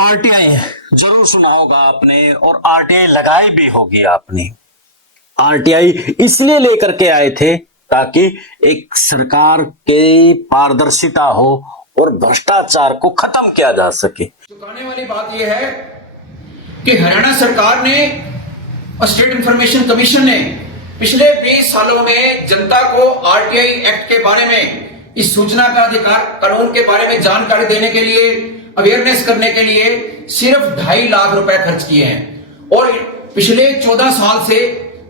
RTI जरूर सुना होगा आपने और आरटीआई लगाई भी होगी आपने। आरटीआई इसलिए लेकर के आए थे ताकि एक सरकार की पारदर्शिता हो और भ्रष्टाचार को खत्म किया जा सके। चुकाने वाली बात यह है कि हरियाणा सरकार ने और स्टेट इंफॉर्मेशन कमीशन ने पिछले 20 सालों में जनता को आरटीआई एक्ट के बारे में, इस सूचना का अधिकार कानून के बारे में जानकारी देने के लिए, अवेयरनेस करने के लिए सिर्फ 2.5 लाख रुपए खर्च किए हैं। और पिछले 14 साल से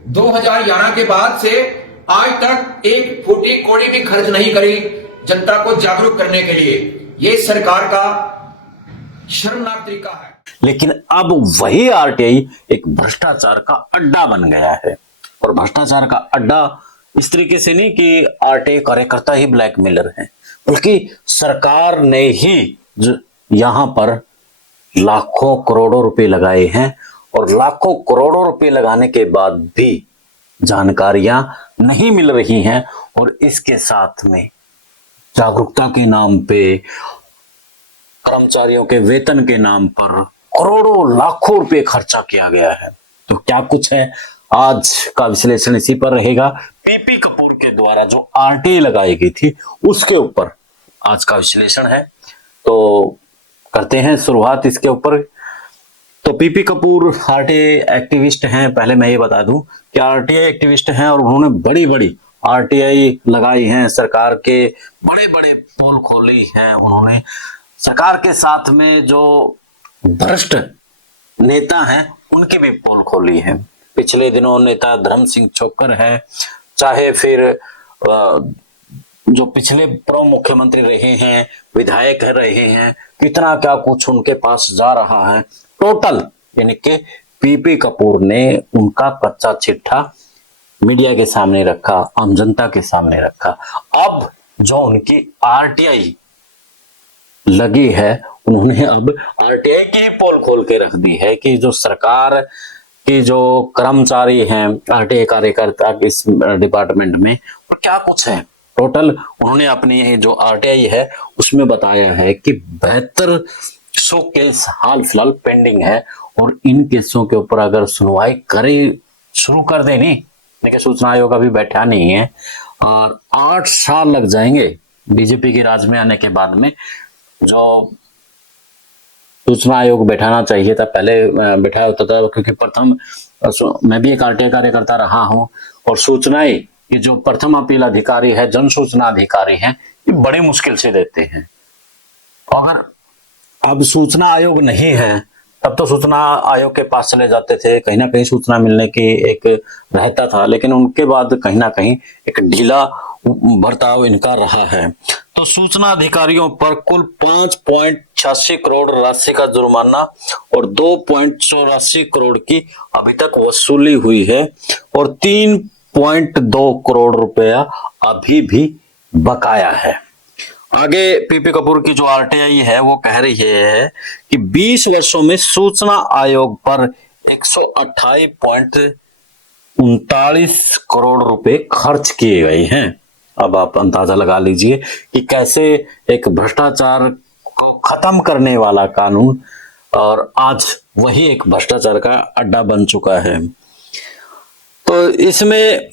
2011 के बाद से आज तक एक फूटी कौड़ी भी खर्च नहीं करी जनता को जागरूक करने के लिए। ये सरकार का शर्मनाक तरीका है। लेकिन अब वही आरटीआई एक भ्रष्टाचार का अड्डा बन गया है। और भ्रष्टाचार का अड्डा इस तरीके से नहीं कि आरटीआई कार्यकर्ता ही ब्लैकमेलर हैं, बल्कि सरकार ने ही यहां पर लाखों करोड़ों रुपए लगाए हैं। और लाखों करोड़ों रुपए लगाने के बाद भी जानकारियां नहीं मिल रही हैं। और इसके साथ में जागरूकता के नाम पे, कर्मचारियों के वेतन के नाम पर करोड़ों लाखों रुपए खर्चा किया गया है। तो क्या कुछ है, आज का विश्लेषण इसी पर रहेगा। पीपी कपूर के द्वारा जो आरटीआई लगाई गई थी उसके ऊपर आज का विश्लेषण है। तो करते हैं शुरुआत इसके ऊपर। तो पीपी कपूर आरटीआई एक्टिविस्ट हैं। पहले मैं ये बता दूं कि आरटीआई एक्टिविस्ट हैं और उन्होंने बड़ी बड़ी आरटीआई लगाई हैं, सरकार के बड़े बड़े पोल खोली हैं उन्होंने। सरकार के साथ में जो भ्रष्ट नेता हैं उनकी भी पोल खोली है। पिछले दिनों नेता धर्म सिंह छोक्कर है, चाहे फिर जो पिछले पूर्व मुख्यमंत्री रहे हैं, विधायक रहे हैं, कितना क्या कुछ उनके पास जा रहा है। टोटल यानी कि पीपी कपूर ने उनका कच्चा चिट्ठा मीडिया के सामने रखा, आम जनता के सामने रखा। अब जो उनकी आरटीआई लगी है, उन्होंने अब आरटीआई की पोल खोल के रख दी है कि जो सरकार की जो कर्मचारी हैं, आरटीआई कार्यकर्ता इस डिपार्टमेंट में, और क्या कुछ है। टोटल उन्होंने अपनी जो आरटीआई है उसमें बताया है कि 7200 केस हाल फिलहाल पेंडिंग है। और इन केसों के ऊपर अगर सुनवाई करे शुरू कर देनी, लेकिन सूचना आयोग अभी बैठा नहीं है और 8 साल लग जाएंगे बीजेपी के राज में आने के बाद में। जो सूचना आयोग बैठाना चाहिए था, पहले बैठाया होता था, क्योंकि प्रथम मैं भी एक आरटीआई कार्यकर्ता रहा हूं और सूचनाएं ये जो प्रथम अपील अधिकारी है, जन सूचना अधिकारी हैं, ये बड़ी मुश्किल से देते हैं। अगर अब सूचना आयोग नहीं है तब तो सूचना आयोग के पास चले जाते थे, कहीं ना कहीं सूचना मिलने की एक रहता था। लेकिन उनके बाद कहीं ना कहीं एक ढीला बर्ताव इनका रहा है। तो सूचना अधिकारियों पर कुल 5.86 करोड़ राशि का जुर्माना और 2.84 करोड़ की अभी तक वसूली हुई है और 3.2 करोड़ रुपया अभी भी बकाया है। आगे पीपी कपूर की जो आरटीआई है वो कह रही है कि 20 वर्षों में सूचना आयोग पर 128.39 करोड़ रुपए खर्च किए गए हैं। अब आप अंदाजा लगा लीजिए कि कैसे एक भ्रष्टाचार को खत्म करने वाला कानून और आज वही एक भ्रष्टाचार का अड्डा बन चुका है। तो इसमें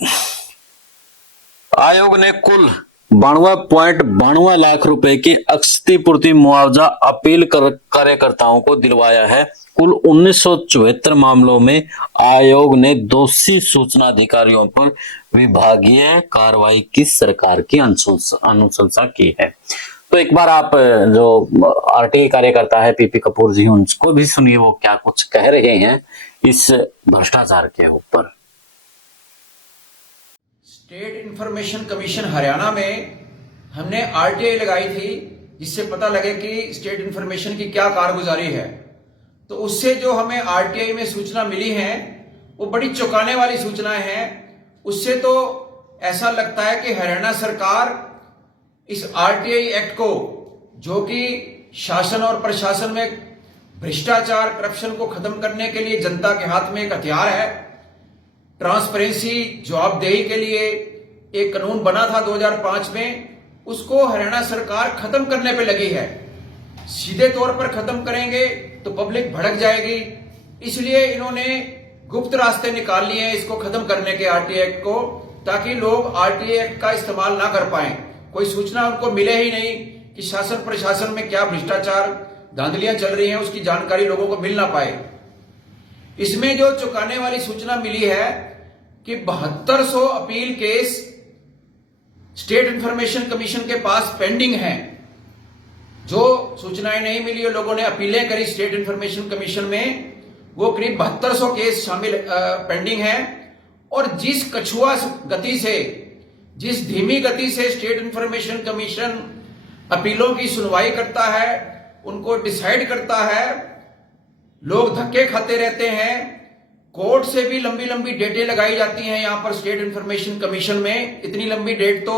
आयोग ने कुल 92.92 लाख रुपए की क्षतिपूर्ति मुआवजा अपील कार्यकर्ताओं को दिलवाया है। कुल 1974 मामलों में आयोग ने दोषी सूचना अधिकारियों पर विभागीय कार्रवाई की सरकार की अनुशंसा की है। तो एक बार आप जो आरटीआई कार्यकर्ता है पीपी कपूर जी, उनको भी सुनिए वो क्या कुछ कह रहे हैं इस भ्रष्टाचार के ऊपर। स्टेट इंफॉर्मेशन कमीशन हरियाणा में हमने आरटीआई लगाई थी, जिससे पता लगे कि स्टेट इंफॉर्मेशन की क्या कारगुजारी है। तो उससे जो हमें आरटीआई में सूचना मिली है वो बड़ी चौंकाने वाली सूचनाएं हैं। उससे तो ऐसा लगता है कि हरियाणा सरकार इस आरटीआई एक्ट को, जो कि शासन और प्रशासन में भ्रष्टाचार, करप्शन को खत्म करने के लिए जनता के हाथ में एक हथियार है, ट्रांसपेरेंसी, जवाबदेही के लिए एक कानून बना था 2005 में, उसको हरियाणा सरकार खत्म करने पे लगी है। सीधे तौर पर खत्म करेंगे तो पब्लिक भड़क जाएगी, इसलिए इन्होंने गुप्त रास्ते निकाल लिए हैं इसको खत्म करने के, आरटीआई एक्ट को, ताकि लोग आरटीआई एक्ट का इस्तेमाल ना कर पाए, कोई सूचना उनको मिले ही नहीं कि शासन प्रशासन में क्या भ्रष्टाचार धांधलियां चल रही हैं, उसकी जानकारी लोगों को मिल ना पाए। इसमें जो चौंकाने वाली सूचना मिली है कि 7200 appeal case state information commission के पास पेंडिंग हैं। जो सूचनाएं नहीं मिली और लोगों ने अपीलें करी स्टेट इंफॉर्मेशन कमीशन में, वो करीब 7200 केस शामिल पेंडिंग हैं। और जिस कछुआ गति से, जिस धीमी गति से स्टेट इंफॉर्मेशन कमीशन अपीलों की सुनवाई करता है, उनको डिसाइड करता है, लोग धक्के खाते रहते हैं, कोर्ट से भी लंबी लंबी डेटें लगाई जाती हैं यहां पर स्टेट इंफॉर्मेशन कमीशन में। इतनी लंबी डेट तो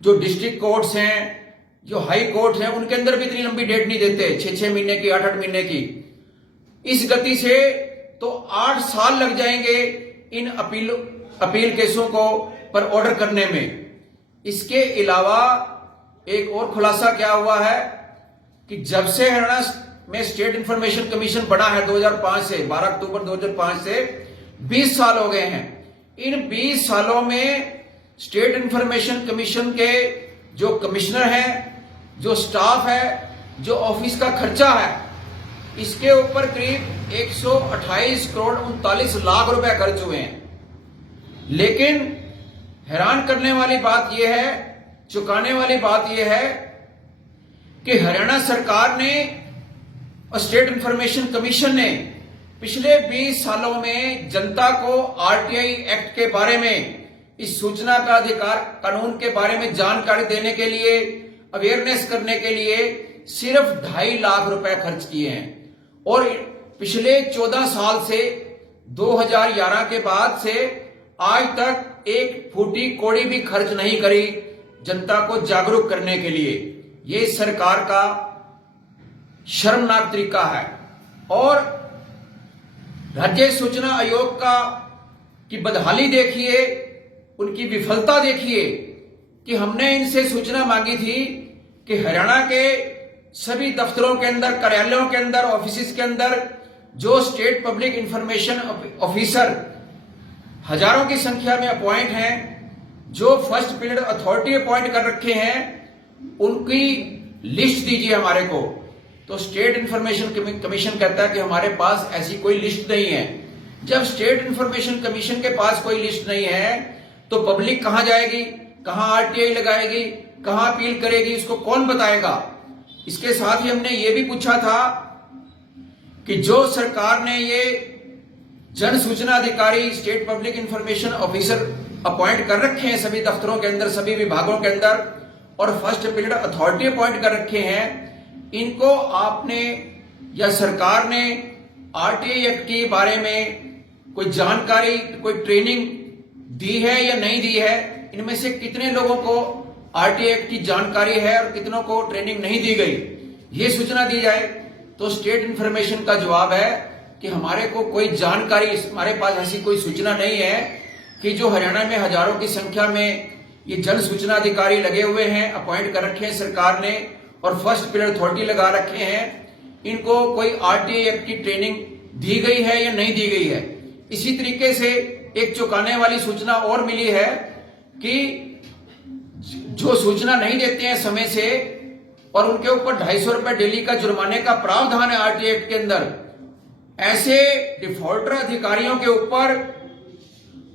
जो डिस्ट्रिक्ट कोर्ट्स हैं, जो हाई कोर्ट हैं, उनके अंदर भी इतनी लंबी डेट नहीं देते, 6-6 महीने की, 8-8 महीने की। इस गति से तो 8 साल लग जाएंगे इन अपील केसों को पर ऑर्डर करने में। इसके अलावा एक और खुलासा क्या हुआ है कि जब से हरियाणा में स्टेट इंफॉर्मेशन कमीशन बना है 2005 से, 12 अक्टूबर 2005 से 20 साल हो गए हैं। इन 20 सालों में स्टेट इंफॉर्मेशन कमीशन के जो कमिश्नर हैं, जो स्टाफ है, जो ऑफिस का खर्चा है, इसके ऊपर करीब 128 करोड़ 39 लाख रुपए खर्च हुए हैं। लेकिन हैरान करने वाली बात यह है, चौंकाने वाली बात यह है कि हरियाणा सरकार ने और स्टेट इंफॉर्मेशन कमीशन ने पिछले 20 सालों में जनता को आरटीआई एक्ट के बारे में, इस सूचना का अधिकार कानून के बारे में जानकारी देने के लिए, अवेयरनेस करने के लिए सिर्फ 2.5 लाख रुपए खर्च किए हैं। और पिछले 14 साल से 2011 के बाद से आज तक एक फूटी कौड़ी भी खर्च नहीं करी जनता को जागरूक करने के लिए। ये सरकार का शर्मनाक तरीका है। और राज्य सूचना आयोग की बदहाली देखिए, उनकी विफलता देखिए कि हमने इनसे सूचना मांगी थी कि हरियाणा के सभी दफ्तरों के अंदर, कार्यालयों के अंदर, ऑफिस के अंदर जो स्टेट पब्लिक इंफॉर्मेशन ऑफिसर हजारों की संख्या में अपॉइंट हैं, जो फर्स्ट पीरियड अथॉरिटी अपॉइंट कर रखे हैं, उनकी लिस्ट दीजिए हमारे को। तो स्टेट इंफॉर्मेशन कमीशन कहता है कि हमारे पास ऐसी कोई लिस्ट नहीं है। जब स्टेट इंफॉर्मेशन कमीशन के पास कोई लिस्ट नहीं है तो पब्लिक कहां जाएगी, कहां आरटीआई लगाएगी, कहां अपील करेगी, इसको कौन बताएगा। इसके साथ ही हमने ये भी पूछा था कि जो सरकार ने ये जन सूचना अधिकारी, state public information officer appoint कर रखे हैं सभी दफ्तरों के अंदर, सभी विभागों के अंदर, और फर्स्ट पीरियड अथॉरिटी अपॉइंट कर रखे हैं, इनको आपने या सरकार ने आरटीआई एक्ट के बारे में कोई जानकारी, कोई ट्रेनिंग दी है या नहीं दी है। इनमें से कितने लोगों को आरटीआई एक्ट की जानकारी है और कितनों को ट्रेनिंग नहीं दी गई, ये सूचना दी जाए। तो स्टेट इंफॉर्मेशन का जवाब है कि हमारे को कोई जानकारी, हमारे पास ऐसी कोई सूचना नहीं है कि जो हरियाणा में हजारों की संख्या में ये जन सूचना अधिकारी लगे हुए हैं, अपॉइंट कर रखे हैं सरकार ने और फर्स्ट पीरियड अथॉरिटी लगा रखे हैं, इनको कोई आरटीआई एक्ट की ट्रेनिंग दी गई है या नहीं दी गई है। इसी तरीके से एक चौंकाने वाली सूचना और मिली है कि जो सूचना नहीं देते हैं समय से और उनके ऊपर 250 रुपए डेली का जुर्माने का प्रावधान है आरटीआई एक्ट के अंदर, ऐसे डिफॉल्टर अधिकारियों के ऊपर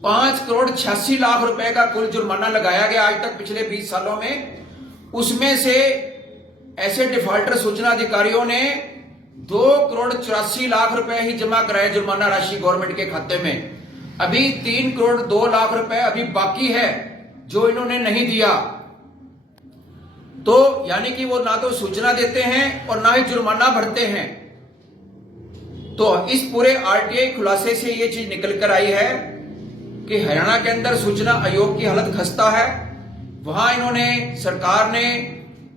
5 करोड़ 86 लाख रुपए का कुल जुर्माना लगाया गया आज तक पिछले 20 सालों में। उसमें से ऐसे डिफॉल्टर सूचना अधिकारियों ने 2 करोड़ 84 लाख रुपए ही जमा कराए जुर्माना राशि गवर्नमेंट के खाते में। अभी 3 करोड़ 2 लाख रुपए अभी बाकी है जो इन्होंने नहीं दिया। तो यानी कि वो ना तो सूचना देते हैं और ना ही जुर्माना भरते हैं। तो इस पूरे आरटीआई खुलासे से ये चीज निकल कर आई है कि हरियाणा के अंदर सूचना आयोग की हालत खस्ता है। वहां इन्होंने, सरकार ने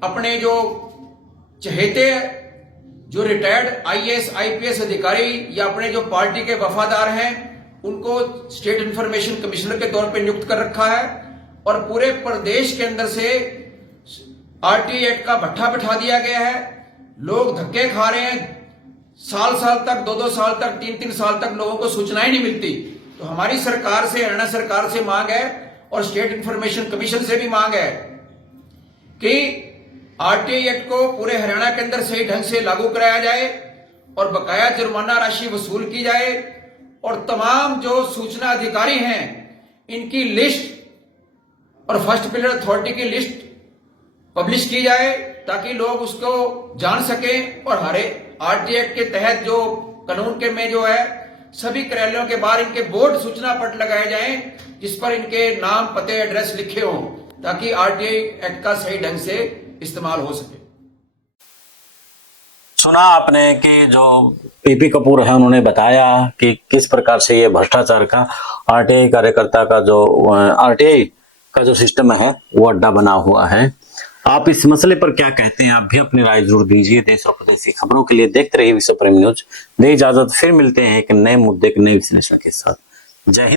अपने जो चहेते, जो रिटायर्ड आईएएस आईपीएस अधिकारी या अपने जो पार्टी के वफादार हैं, उनको स्टेट इंफॉर्मेशन कमिश्नर के तौर पर नियुक्त कर रखा है और पूरे प्रदेश के अंदर से आरटीआई एक्ट का भट्ठा बिठा दिया गया है। लोग धक्के खा रहे हैं, साल साल तक, 2-2 साल तक, 3-3 साल तक लोगों को सूचनाएं नहीं मिलती। तो हमारी सरकार से, हरियाणा सरकार से मांग है और स्टेट इंफॉर्मेशन कमीशन से भी मांग है कि आरटीआई एक्ट को पूरे हरियाणा के अंदर सही ढंग से लागू कराया जाए और बकाया जुर्माना राशि वसूल की जाए और तमाम जो सूचना अधिकारी हैं इनकी लिस्ट और फर्स्ट पिलर अथॉरिटी की लिस्ट पब्लिश की जाए ताकि लोग उसको जान सकें और हरे आरटीआई एक्ट के तहत जो कानून के में जो है सभी कार्यालयों के बाहर इनके बोर्ड सूचना पट लगाए जाएं जिस पर इनके नाम, पते, एड्रेस लिखे हों ताकि आरटीआई एक्ट का सही ढंग से इस्तेमाल हो सके। सुना आपने कि जो पीपी कपूर है उन्होंने बताया कि किस प्रकार से ये भ्रष्टाचार का आरटीआई कार्यकर्ता का जो आरटीआई का जो सिस्टम है वो अड्डा बना हुआ है। आप इस मसले पर क्या कहते हैं? आप भी अपनी राय जरूर दीजिए। देश और प्रदेश खबरों के लिए देखते रहिए विश्व प्रेम न्यूज। दे इजाजत, फिर मिलते हैं एक नए मुद्दे के नए विश्लेषण के साथ। जय हिंद।